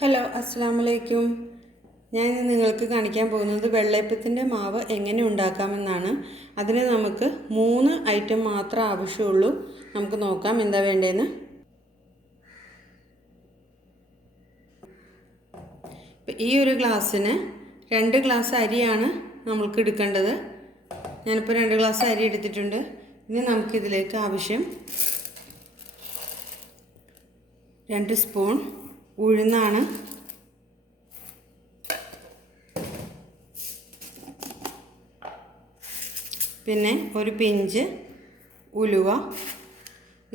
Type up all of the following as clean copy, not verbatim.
Hello, അസ്സലാമു അലൈക്കും. ഞാൻ ഇന്ന് നിങ്ങൾക്ക് കാണിക്കാൻ പോകുന്നത് വെള്ളയപ്പത്തിൻ്റെ മാവ് എങ്ങനെ ഉണ്ടാക്കാമെന്നാണ്. അതിന് നമുക്ക് 3 ഐറ്റം മാത്രമേ ആവശ്യമുള്ളൂ. നമുക്ക് നോക്കാം എന്താ വേണ്ടതെന്ന്. ഈ ഒരു ഗ്ലാസ്സിന് 2 ഗ്ലാസ് അരിയാണ് നമ്മൾക്ക് എടുക്കേണ്ടത്. ഞാനിപ്പോൾ 2 ഗ്ലാസ് അരി എടുത്തിട്ടുണ്ട്. ഇനി നമുക്കിതിലേക്ക് ആവശ്യം 2 സ്പൂൺ ഉഴുന്നാണ്, പിന്നെ ഒരു പിഞ്ച് ഉലുവ.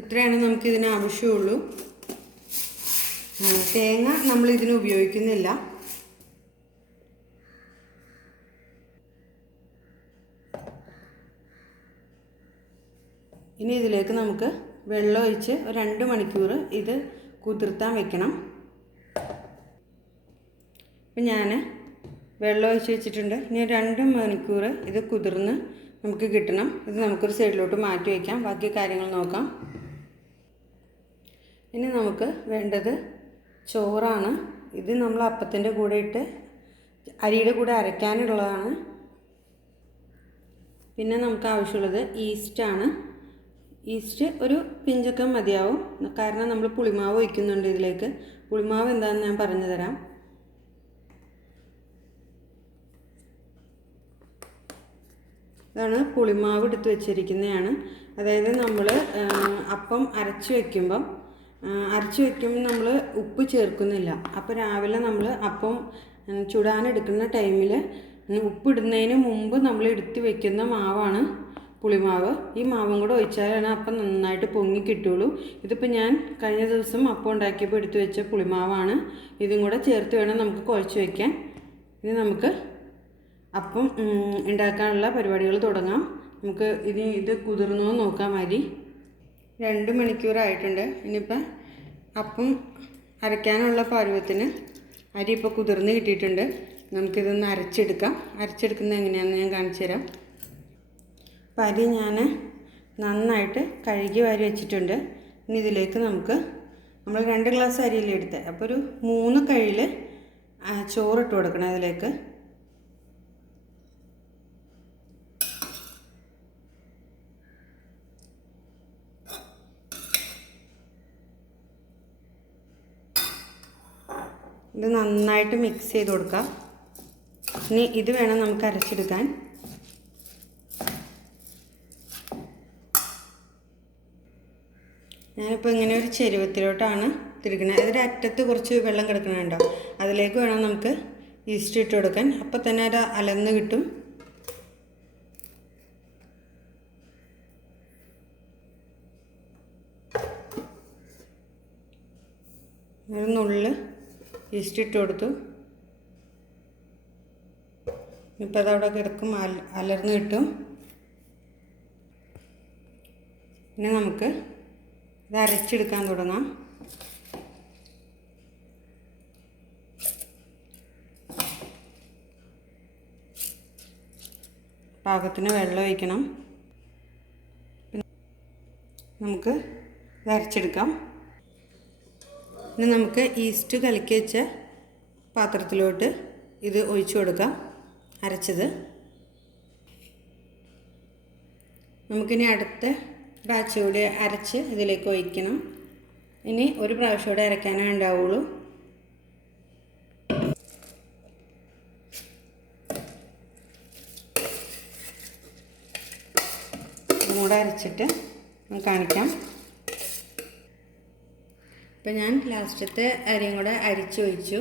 ഇത്രയാണ് നമുക്കിതിന് ആവശ്യമുള്ളൂ. തേങ്ങ നമ്മളിതിന് ഉപയോഗിക്കുന്നില്ല. ഇനി ഇതിലേക്ക് നമുക്ക് വെള്ളം ഒഴിച്ച് ഒരു 2 മണിക്കൂർ ഇത് കുതിർത്താൻ വെക്കണം. അപ്പം ഞാൻ വെള്ളം ഒഴിച്ച് വെച്ചിട്ടുണ്ട്. ഇനി 2 മണിക്കൂർ ഇത് കുതിർന്ന് നമുക്ക് കിട്ടണം. ഇത് നമുക്കൊരു സൈഡിലോട്ട് മാറ്റി വയ്ക്കാം. ബാക്കി കാര്യങ്ങൾ നോക്കാം. ഇനി നമുക്ക് വേണ്ടത് ചോറാണ്. ഇത് നമ്മൾ അപ്പത്തിൻ്റെ കൂടെ ഇട്ട് അരിയുടെ കൂടെ അരയ്ക്കാനുള്ളതാണ്. പിന്നെ നമുക്ക് ആവശ്യമുള്ളത് ഈസ്റ്റാണ്. ഈസ്റ്റ് ഒരു പിഞ്ചൊക്കെ മതിയാവും, കാരണം നമ്മൾ പുളിമാവ് ഒഴിക്കുന്നുണ്ട് ഇതിലേക്ക്. പുളിമാവ് എന്താണെന്ന് ഞാൻ പറഞ്ഞു തരാം. ഇതാണ് പുളിമാവ് എടുത്ത് വെച്ചിരിക്കുന്നതാണ്. അതായത് നമ്മൾ അപ്പം അരച്ച് വയ്ക്കുമ്പോൾ നമ്മൾ ഉപ്പ് ചേർക്കുന്നില്ല. അപ്പോൾ രാവിലെ നമ്മൾ അപ്പം ചുടാനെടുക്കുന്ന ടൈമിൽ ഉപ്പിടുന്നതിന് മുമ്പ് നമ്മൾ എടുത്ത് വയ്ക്കുന്ന മാവാണ് പുളിമാവ്. ഈ മാവും കൂടെ ഒഴിച്ചാലാണ് അപ്പം നന്നായിട്ട് പൊങ്ങി കിട്ടുള്ളൂ. ഇതിപ്പോൾ ഞാൻ കഴിഞ്ഞ ദിവസം അപ്പം ഉണ്ടാക്കിയപ്പോൾ എടുത്ത് വെച്ച പുളിമാവാണ്. ഇതും കൂടെ ചേർത്ത് വേണം നമുക്ക് കുഴച്ച് വയ്ക്കാൻ. ഇനി നമുക്ക് അപ്പം ഉണ്ടാക്കാനുള്ള പരിപാടികൾ തുടങ്ങാം. നമുക്ക് ഇത് കുതിർന്നോ നോക്കാം. അരി 2 മണിക്കൂറായിട്ടുണ്ട്. ഇനിയിപ്പോൾ അപ്പം അരയ്ക്കാനുള്ള പരുവത്തിന് അരി ഇപ്പോൾ കുതിർന്ന് കിട്ടിയിട്ടുണ്ട്. നമുക്കിതൊന്ന് അരച്ചെടുക്കാം. അരച്ചെടുക്കുന്നത് എങ്ങനെയാണെന്ന് ഞാൻ കാണിച്ചു തരാം. അപ്പം അരി ഞാൻ നന്നായിട്ട് കഴുകി വാരി വെച്ചിട്ടുണ്ട്. ഇനി ഇതിലേക്ക് നമ്മൾ 2 ഗ്ലാസ് അരിയല്ലേ എടുത്തത്, അപ്പോൾ ഒരു 3 കയ്യിൽ ചോറിട്ട് കൊടുക്കണം അതിലേക്ക്. ഇത് നന്നായിട്ട് മിക്സ് ചെയ്ത് കൊടുക്കാം. ഇനി ഇത് വേണം നമുക്ക് അരച്ചെടുക്കാൻ. ഞാനിപ്പോൾ ഇങ്ങനെ ഒരു ചെരുവത്തിലോട്ടാണ് തിരിക്കുന്നത്. അതിൻ്റെ അറ്റത്ത് കുറച്ച് വെള്ളം കിടക്കണുണ്ടോ, അതിലേക്ക് വേണം നമുക്ക് ഈസ്റ്റ് ഇട്ട് കൊടുക്കാൻ. അപ്പോൾ തന്നെ അത് അലന്ന് കിട്ടും. ഒരു നുള്ളിൽ ഈസ്റ്റ് ഇട്ട് കൊടുത്തു. ഇപ്പം അതവിടെ കിടക്കും, അലർന്ന് കിട്ടും. പിന്നെ നമുക്ക് ഇത് അരച്ചെടുക്കാൻ തുടങ്ങാം. പാകത്തിന് വെള്ളം ഒഴിക്കണം. നമുക്ക് ഇത് അരച്ചെടുക്കാം. ഇനി നമുക്ക് ഈസ്റ്റ് കലക്കി വെച്ച പാത്രത്തിലോട്ട് ഇത് ഒഴിച്ചു കൊടുക്കാം, അരച്ചത്. നമുക്കിനി അടുത്ത ബാച്ച് കൂടി അരച്ച് ഇതിലേക്ക് ഒഴിക്കണം. ഇനി ഒരു പ്രാവശ്യം കൂടെ അരയ്ക്കാനേ ഉണ്ടാവുള്ളൂ. ഇതും കൂടെ അരച്ചിട്ട് കാണിക്കാം. ഇപ്പം ഞാൻ ലാസ്റ്റത്തെ അരിയും കൂടെ അരിച്ച് ഒഴിച്ചു.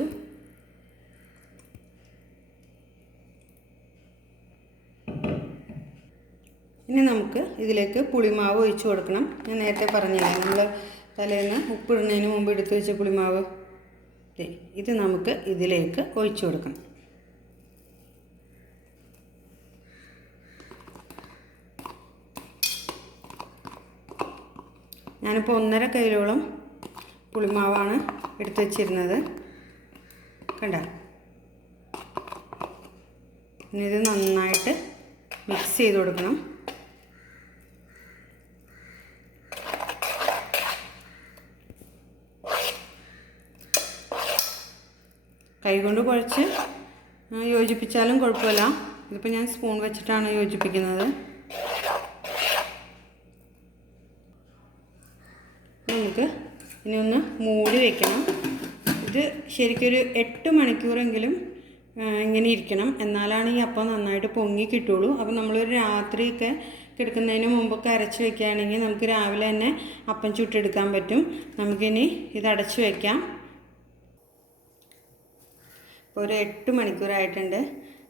ഇനി നമുക്ക് ഇതിലേക്ക് പുളിമാവ് ഒഴിച്ച് കൊടുക്കണം. ഞാൻ നേരത്തെ പറഞ്ഞില്ലേ, നമ്മൾ തലേന്ന് ഉപ്പിടുന്നതിന് മുമ്പ് എടുത്ത് വെച്ച പുളിമാവ്. ഇത് നമുക്ക് ഇതിലേക്ക് ഒഴിച്ച് കൊടുക്കണം. ഞാനിപ്പോൾ 1.5 കൈയിലോളം പുളിമാവാണ് എടുത്ത് വെച്ചിരുന്നത്. കണ്ടോ? ഇനി ഇത് നന്നായിട്ട് മിക്സ് ചെയ്ത് കൊടുക്കണം. കൈകൊണ്ട് കുഴച്ച് യോജിപ്പിച്ചാലും കുഴപ്പമില്ല. ഇതിപ്പോൾ ഞാൻ സ്പൂൺ വെച്ചിട്ടാണ് യോജിപ്പിക്കുന്നത്. നമുക്ക് ഇനി ഒന്ന് മൂടി വയ്ക്കണം. ഇത് ശരിക്കൊരു 8 മണിക്കൂറെങ്കിലും ഇങ്ങനെ ഇരിക്കണം, എന്നാലാണ് ഈ അപ്പം നന്നായിട്ട് പൊങ്ങി കിട്ടുള്ളൂ. അപ്പോൾ നമ്മളൊരു രാത്രിയൊക്കെ കിടക്കുന്നതിന് മുമ്പൊക്കെ അരച്ച് വയ്ക്കുകയാണെങ്കിൽ നമുക്ക് രാവിലെ തന്നെ അപ്പം ചുട്ടെടുക്കാൻ പറ്റും. നമുക്കിനി ഇത് അടച്ച് വയ്ക്കാം. ഇപ്പോൾ ഒരു 8 മണിക്കൂറായിട്ടുണ്ട്.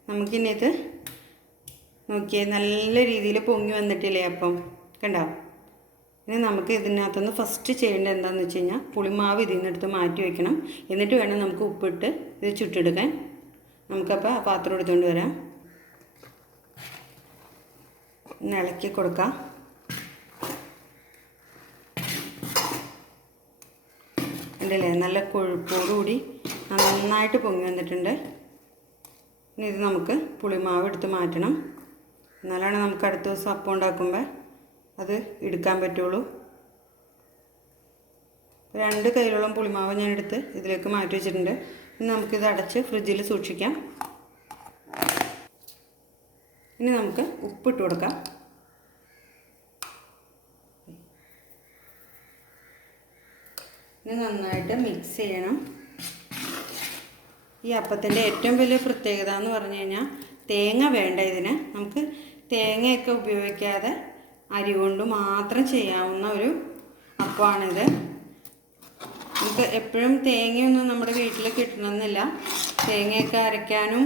നമുക്കിനി ഇത് നോക്കിയേ, നല്ല രീതിയിൽ പൊങ്ങി വന്നിട്ടില്ലേ അപ്പം, കണ്ടോ? ഇനി നമുക്ക് ഇതിനകത്തുനിന്ന് ഫസ്റ്റ് ചെയ്യേണ്ടത് എന്താണെന്ന് വെച്ച് കഴിഞ്ഞാൽ പുളിമാവ് ഇതിൽ നിന്നെടുത്ത് മാറ്റി വയ്ക്കണം. എന്നിട്ട് വേണം നമുക്ക് ഉപ്പിട്ട് ഇത് ചുട്ടെടുക്കാൻ. നമുക്കപ്പോൾ ആ പാത്രം എടുത്തുകൊണ്ട് വരാം. ഒന്ന് ഇളക്കി കൊടുക്കാം. ഉണ്ടല്ലേ, നല്ല കൊഴുപ്പോടുകൂടി നന്നായിട്ട് പൊങ്ങി വന്നിട്ടുണ്ട്. ഇനി ഇത് നമുക്ക് പുളിമാവ് എടുത്ത് മാറ്റണം. എന്നാലാണ് നമുക്ക് അടുത്ത ദിവസം അപ്പം ഉണ്ടാക്കുമ്പോൾ അത് എടുക്കാൻ പറ്റുള്ളൂ. 2 കൈയിലോളം പുളിമാവ് ഞാൻ എടുത്ത് ഇതിലേക്ക് മാറ്റി വെച്ചിട്ടുണ്ട്. ഇനി നമുക്കിത് അടച്ച് ഫ്രിഡ്ജിൽ സൂക്ഷിക്കാം. ഇനി നമുക്ക് ഉപ്പിട്ട് കൊടുക്കാം. ഇനി നന്നായിട്ട് മിക്സ് ചെയ്യണം. ഈ അപ്പത്തിൻ്റെ ഏറ്റവും വലിയ പ്രത്യേകത എന്ന് പറഞ്ഞു കഴിഞ്ഞാൽ തേങ്ങ വേണ്ട. ഇതിന് നമുക്ക് തേങ്ങയൊക്കെ ഉപയോഗിക്കാതെ അരി കൊണ്ട് മാത്രം ചെയ്യാവുന്ന ഒരു അപ്പമാണിത്. നമുക്ക് എപ്പോഴും തേങ്ങയൊന്നും നമ്മുടെ വീട്ടിൽ കിട്ടണമെന്നില്ല. തേങ്ങയൊക്കെ അരയ്ക്കാനും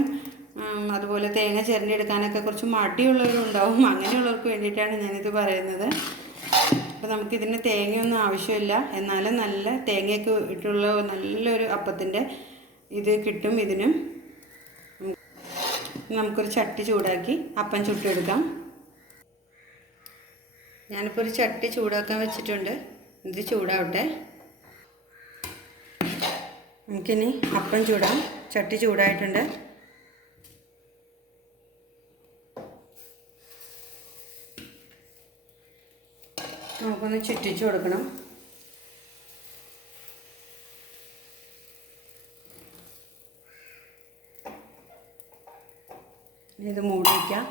അതുപോലെ തേങ്ങ ചിരണ്ടിയെടുക്കാനൊക്കെ കുറച്ച് മടിയുള്ളവരുണ്ടാവും. അങ്ങനെയുള്ളവർക്ക് വേണ്ടിയിട്ടാണ് ഞാനിത് പറയുന്നത്. അപ്പോൾ നമുക്കിതിന് തേങ്ങയൊന്നും ആവശ്യമില്ല, എന്നാലും നല്ല തേങ്ങയൊക്കെ ഇട്ടുള്ള നല്ലൊരു അപ്പത്തിൻ്റെ ഇത് കിട്ടും ഇതിനും. നമുക്കൊരു ചട്ടി ചൂടാക്കി അപ്പം ചുട്ടെടുക്കാം. ഞാനിപ്പോൾ ഒരു ചട്ടി ചൂടാക്കാൻ വെച്ചിട്ടുണ്ട്. ഇത് ചൂടാവട്ടെ. നമുക്കിനി അപ്പം ചൂടാം. ചട്ടി ചൂടായിട്ടുണ്ട്. നമുക്കൊന്ന് ചുറ്റിച്ച് കൊടുക്കണം. ഇത് മൂടി വയ്ക്കാം.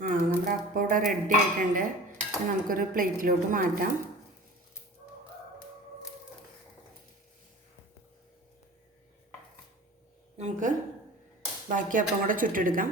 നമ്മുടെ അപ്പം ഇവിടെ റെഡി ആയിട്ടുണ്ട്. നമുക്കൊരു പ്ലേറ്റിലോട്ട് മാറ്റാം. നമുക്ക് ബാക്കി അപ്പം കൂടെ ചുട്ടെടുക്കാം.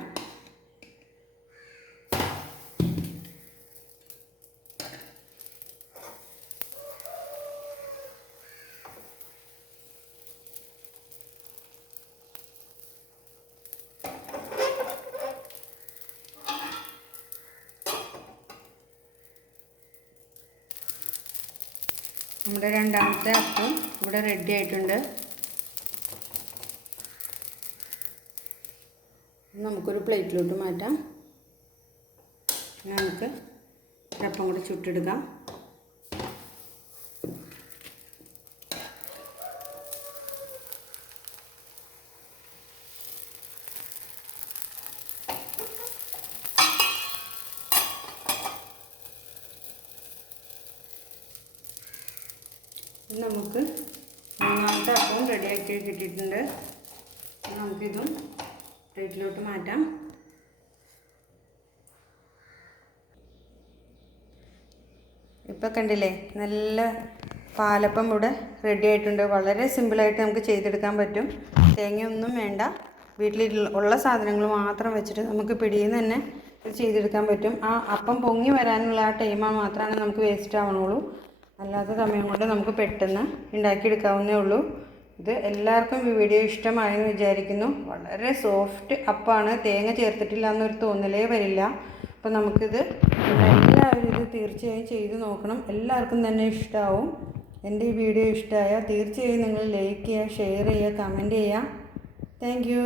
നമ്മുടെ രണ്ടാമത്തെ അപ്പം ഇവിടെ റെഡി ആയിട്ടുണ്ട്. നമുക്കൊരു പ്ലേറ്റിലോട്ട് മാറ്റാം. നമുക്ക് അപ്പം കൂടി ചുട്ടെടുക്കാം. നമുക്ക് മൂന്നാമത്തെ അപ്പവും റെഡിയാക്കി കിട്ടിയിട്ടുണ്ട്. നമുക്കിതും പ്ലേറ്റിലോട്ട് മാറ്റാം. ഇപ്പം കണ്ടില്ലേ, നല്ല പാലപ്പം ഇവിടെ റെഡി ആയിട്ടുണ്ട്. വളരെ സിമ്പിളായിട്ട് നമുക്ക് ചെയ്തെടുക്കാൻ പറ്റും. തേങ്ങയൊന്നും വേണ്ട, വീട്ടിലുള്ള സാധനങ്ങൾ മാത്രം വെച്ചിട്ട് നമുക്ക് പിടിയിൽ തന്നെ ഇത് ചെയ്തെടുക്കാൻ പറ്റും. ആ അപ്പം പൊങ്ങി വരാനുള്ള ആ ടൈമാണ് മാത്രമാണ് നമുക്ക് വേസ്റ്റ് ആവണുള്ളൂ. അല്ലാത്ത സമയം കൊണ്ട് നമുക്ക് പെട്ടെന്ന് ഉണ്ടാക്കിയെടുക്കാവുന്നേ ഉള്ളൂ. ഇത് എല്ലാവർക്കും ഈ വീഡിയോ ഇഷ്ടമായെന്ന് വിചാരിക്കുന്നു. വളരെ സോഫ്റ്റ് അപ്പമാണ്. തേങ്ങ ചേർത്തിട്ടില്ല എന്നൊരു തോന്നലേ വരില്ല. അപ്പോൾ നമുക്കിത് എല്ലാവരും ഇത് തീർച്ചയായും ചെയ്ത് നോക്കണം. എല്ലാവർക്കും തന്നെ ഇഷ്ടമാവും. എൻ്റെ ഈ വീഡിയോ ഇഷ്ടമായാൽ തീർച്ചയായും നിങ്ങൾ ലൈക്ക് ചെയ്യുക, ഷെയർ ചെയ്യുക, കമൻറ്റ് ചെയ്യുക. Thank you.